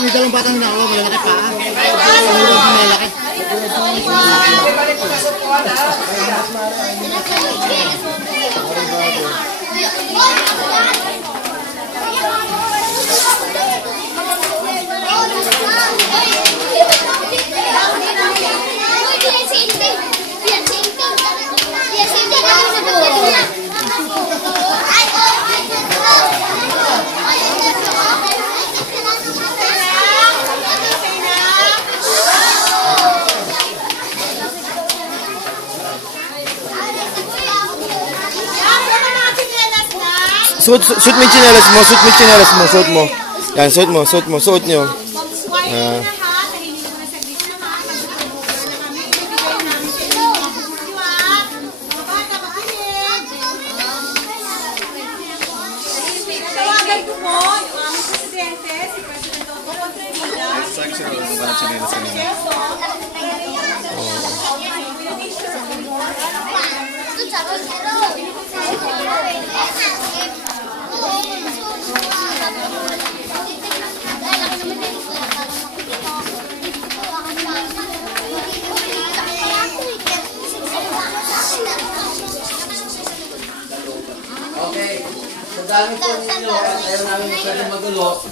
May dalawang batang na ako, malalaki pa. Malalaki. Suot mo yung tsinelas mo, suot mo yung tsinelas mo, suot mo. Yan, suot nyo. Tawagan ko po yung aming presidente, si President Otto Contrevilla. Saan sila ba ng tsinelas kanina? Okay. Sa dami po ninyo, at ayaw namin masyadong magulo,